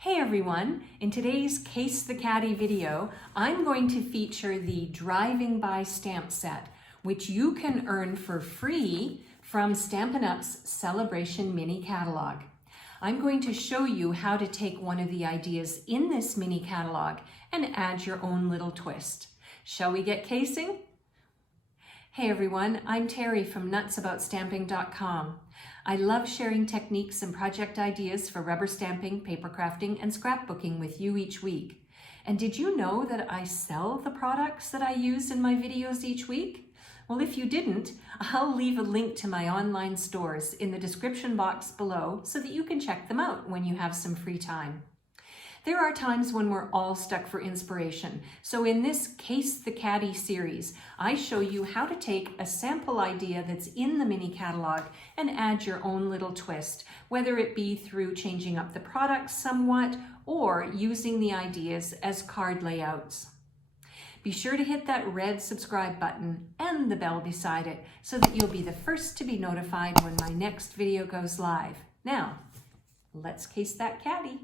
Hey everyone, in today's Case the Catty video, I'm going to feature the Driving By stamp set, which you can earn for free from Stampin' Up's Celebration Mini Catalog. I'm going to show you how to take one of the ideas in this mini catalog and add your own little twist. Shall we get casing? Hey everyone, I'm Terri from nutsAboutStamping.com. I love sharing techniques and project ideas for rubber stamping, paper crafting, and scrapbooking with you each week. And did you know that I sell the products that I use in my videos each week? Well, if you didn't, I'll leave a link to my online stores in the description box below so that you can check them out when you have some free time. There are times when we're all stuck for inspiration. So in this Case the Catty series, I show you how to take a sample idea that's in the mini catalog and add your own little twist, whether it be through changing up the products somewhat or using the ideas as card layouts. Be sure to hit that red subscribe button and the bell beside it so that you'll be the first to be notified when my next video goes live. Now, let's case that catty.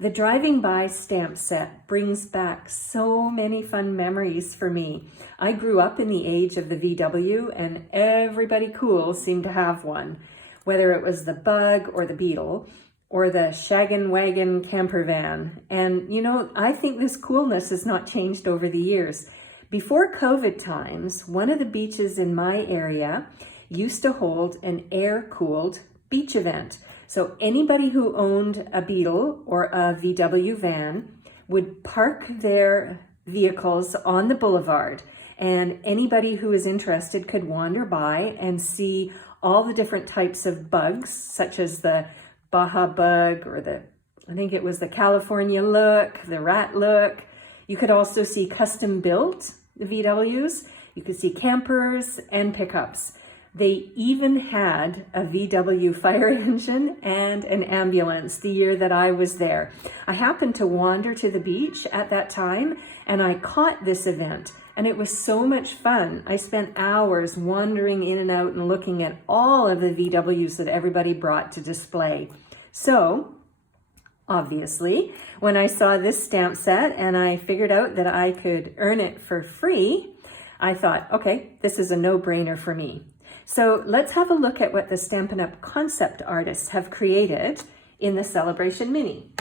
The Driving By stamp set brings back so many fun memories for me. I grew up in the age of the VW and everybody cool seemed to have one, whether it was the Bug or the Beetle or the Shaggin' Wagon camper van. And you know, I think this coolness has not changed over the years. Before COVID times, one of the beaches in my area used to hold an air-cooled beach event. So anybody who owned a Beetle or a VW van would park their vehicles on the boulevard, and anybody who was interested could wander by and see all the different types of bugs, such as the Baja bug or I think it was the California look, the rat look. You could also see custom built VWs. You could see campers and pickups. They even had a VW fire engine and an ambulance the year that I was there. I happened to wander to the beach at that time and I caught this event and it was so much fun. I spent hours wandering in and out and looking at all of the VWs that everybody brought to display. So, obviously, when I saw this stamp set and I figured out that I could earn it for free, I thought, okay, this is a no-brainer for me. So let's have a look at what the Stampin' Up concept artists have created in the Celebration Mini.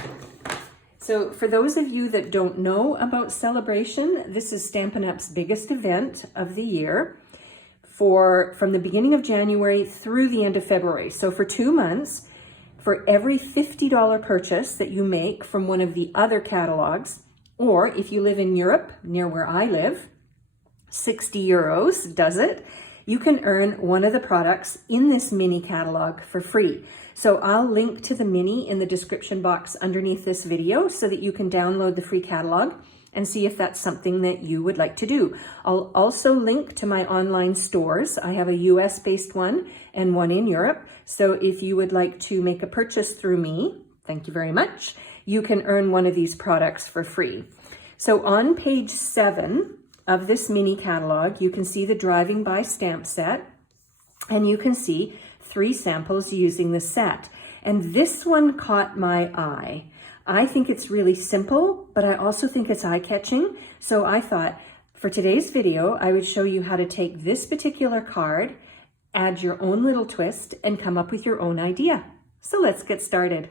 So for those of you that don't know about Celebration, this is Stampin' Up's biggest event of the year from the beginning of January through the end of February. So for 2 months, for every $50 purchase that you make from one of the other catalogs, or if you live in Europe, near where I live, 60 euros does it, you can earn one of the products in this mini catalog for free. So I'll link to the mini in the description box underneath this video so that you can download the free catalog and see if that's something that you would like to do. I'll also link to my online stores. I have a US-based one and one in Europe. So if you would like to make a purchase through me, thank you very much, you can earn one of these products for free. So on page 7, of this mini catalog, you can see the Driving By stamp set, and you can see 3 samples using the set. And this one caught my eye. I think it's really simple, but I also think it's eye-catching. So I thought for today's video, I would show you how to take this particular card, add your own little twist, and come up with your own idea. So let's get started.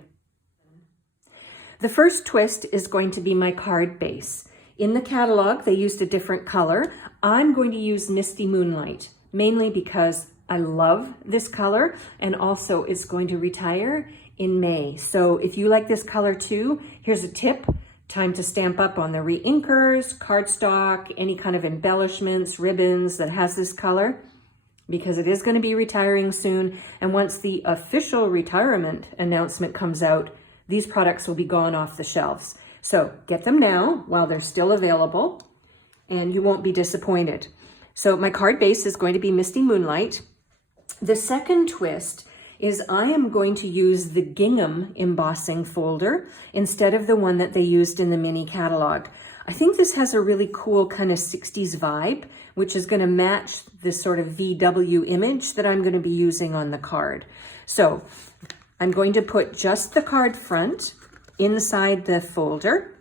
The first twist is going to be my card base. In the catalog, they used a different color. I'm going to use Misty Moonlight, mainly because I love this color and also it's going to retire in May. So if you like this color too, here's a tip. Time to stamp up on the re-inkers, cardstock, any kind of embellishments, ribbons that has this color, because it is going to be retiring soon. And once the official retirement announcement comes out, these products will be gone off the shelves. So get them now while they're still available and you won't be disappointed. So my card base is going to be Misty Moonlight. The second twist is I am going to use the Gingham embossing folder instead of the one that they used in the mini catalog. I think this has a really cool kind of 60s vibe, which is going to match this sort of VW image that I'm going to be using on the card. So I'm going to put just the card front inside the folder,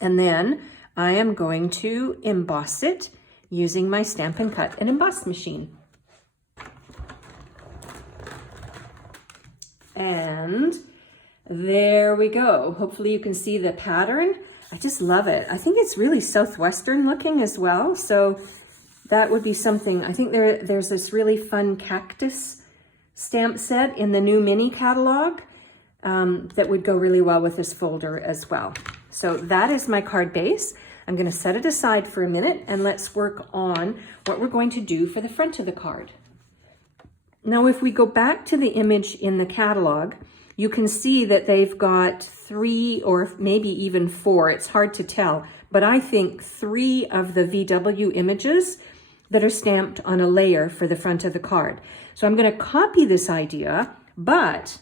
and then I am going to emboss it using my Stampin' Cut and Emboss machine. And there we go. Hopefully you can see the pattern. I just love it. I think it's really Southwestern looking as well. So that would be something. I think there's this really fun cactus stamp set in the new mini catalog that would go really well with this folder as well. So that is my card base. I'm going to set it aside for a minute and let's work on what we're going to do for the front of the card. Now, if we go back to the image in the catalog, you can see that they've got 3 or maybe even 4, it's hard to tell, but I think 3 of the VW images that are stamped on a layer for the front of the card. So I'm going to copy this idea, but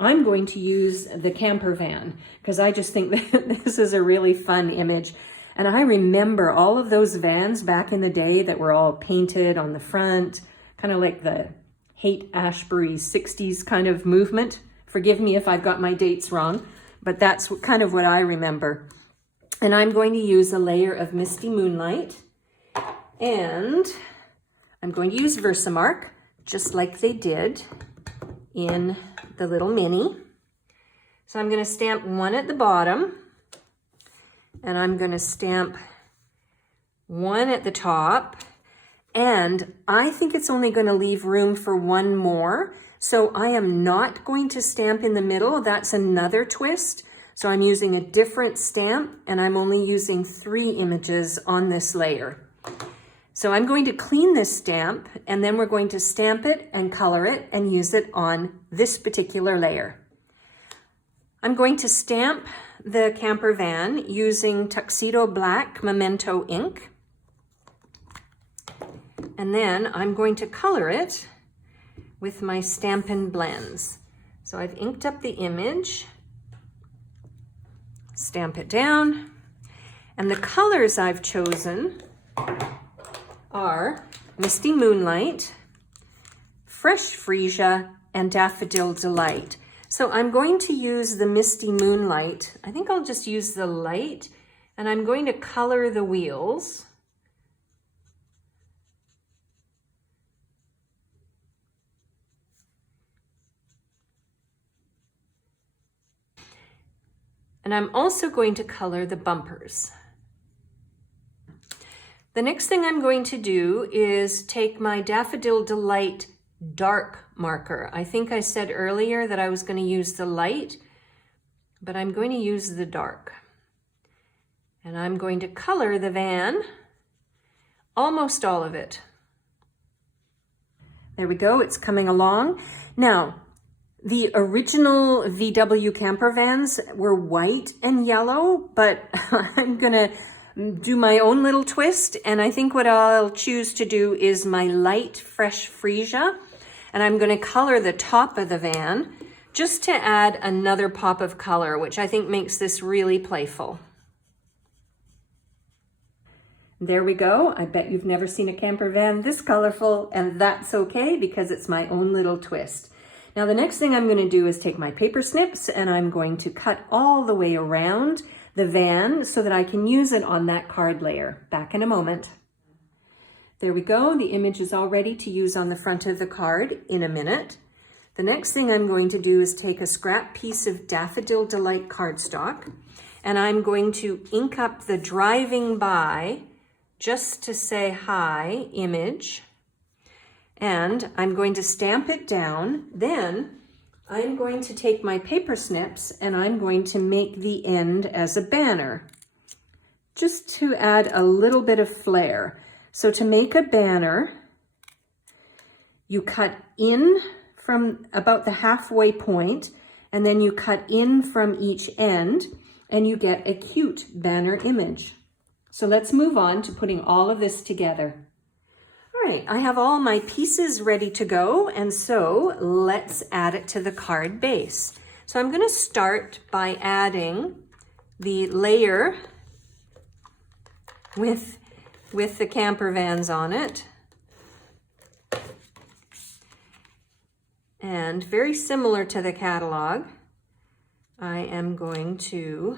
I'm going to use the camper van because I just think that this is a really fun image. And I remember all of those vans back in the day that were all painted on the front, kind of like the Haight-Ashbury 60s kind of movement. Forgive me if I've got my dates wrong, but that's kind of what I remember. And I'm going to use a layer of Misty Moonlight, and I'm going to use Versamark, just like they did in the little mini. So I'm going to stamp one at the bottom, and I'm going to stamp one at the top, and I think it's only going to leave room for one more. So I am not going to stamp in the middle. That's another twist. So I'm using a different stamp, and I'm only using 3 images on this layer. So I'm going to clean this stamp, and then we're going to stamp it and color it and use it on this particular layer. I'm going to stamp the camper van using Tuxedo Black Memento ink. And then I'm going to color it with my Stampin' Blends. So I've inked up the image, stamp it down, and the colors I've chosen are Misty Moonlight, Fresh Freesia, and Daffodil Deiight. So I'm going to use the Misty Moonlight. I think I'll just use the light, and I'm going to color the wheels. And I'm also going to color the bumpers. The next thing I'm going to do is take my Daffodil Deiight dark marker. I think I said earlier that I was going to use the light, but I'm going to use the dark. And I'm going to color the van, almost all of it. There we go, it's coming along. Now, the original VW camper vans were white and yellow, but I'm gonna do my own little twist, and I think what I'll choose to do is my light Fresh Freesia, and I'm gonna color the top of the van just to add another pop of color, which I think makes this really playful. There we go. I bet you've never seen a camper van this colorful, and that's okay because it's my own little twist. Now the next thing I'm going to do is take my paper snips, and I'm going to cut all the way around the van so that I can use it on that card layer. Back in a moment. There we go. The image is all ready to use on the front of the card in a minute. The next thing I'm going to do is take a scrap piece of Daffodil Deiight cardstock, and I'm going to ink up the driving by just to say hi image. And I'm going to stamp it down. Then I'm going to take my paper snips and I'm going to make the end as a banner, just to add a little bit of flair. So to make a banner, you cut in from about the halfway point, and then you cut in from each end, and you get a cute banner image. So let's move on to putting all of this together. All right, I have all my pieces ready to go, and so let's add it to the card base. So I'm going to start by adding the layer with the camper vans on it. And very similar to the catalog, I am going to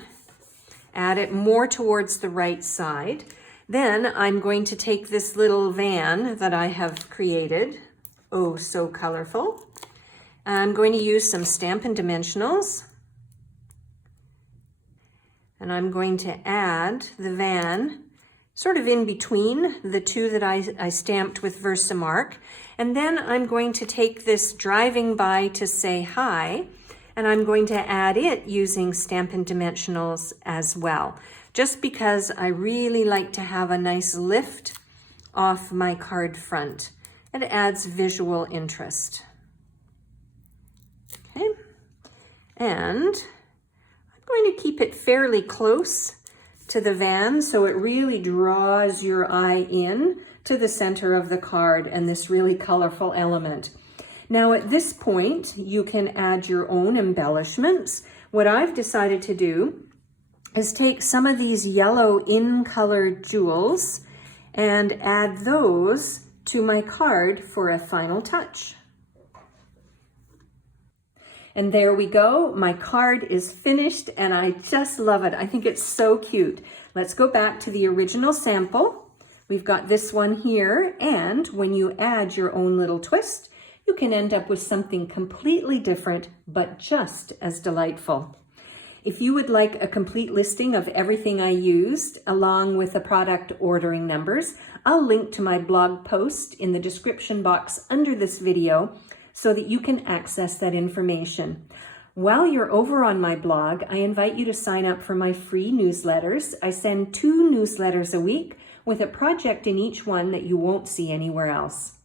add it more towards the right side. Then I'm going to take this little van that I have created, oh so colorful. I'm going to use some Stampin' Dimensionals. And I'm going to add the van sort of in between the two that I stamped with Versamark. And then I'm going to take this Driving By to Say Hi, and I'm going to add it using Stampin' Dimensionals as well, just because I really like to have a nice lift off my card front. It adds visual interest. Okay, and I'm going to keep it fairly close to the van so it really draws your eye in to the center of the card and this really colorful element. Now at this point, you can add your own embellishments. What I've decided to do is take some of these yellow in-colored jewels and add those to my card for a final touch. And there we go. My card is finished and I just love it. I think it's so cute. Let's go back to the original sample. We've got this one here, and when you add your own little twist, you can end up with something completely different, but just as delightful. If you would like a complete listing of everything I used, along with the product ordering numbers, I'll link to my blog post in the description box under this video so that you can access that information. While you're over on my blog, I invite you to sign up for my free newsletters. I send 2 newsletters a week with a project in each one that you won't see anywhere else.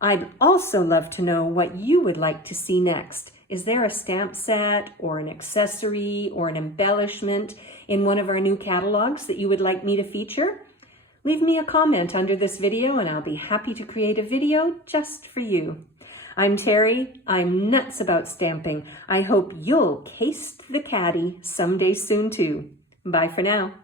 I'd also love to know what you would like to see next. Is there a stamp set or an accessory or an embellishment in one of our new catalogs that you would like me to feature? Leave me a comment under this video and I'll be happy to create a video just for you. I'm Terri. I'm nuts about stamping. I hope you'll case the catty someday soon too. Bye for now.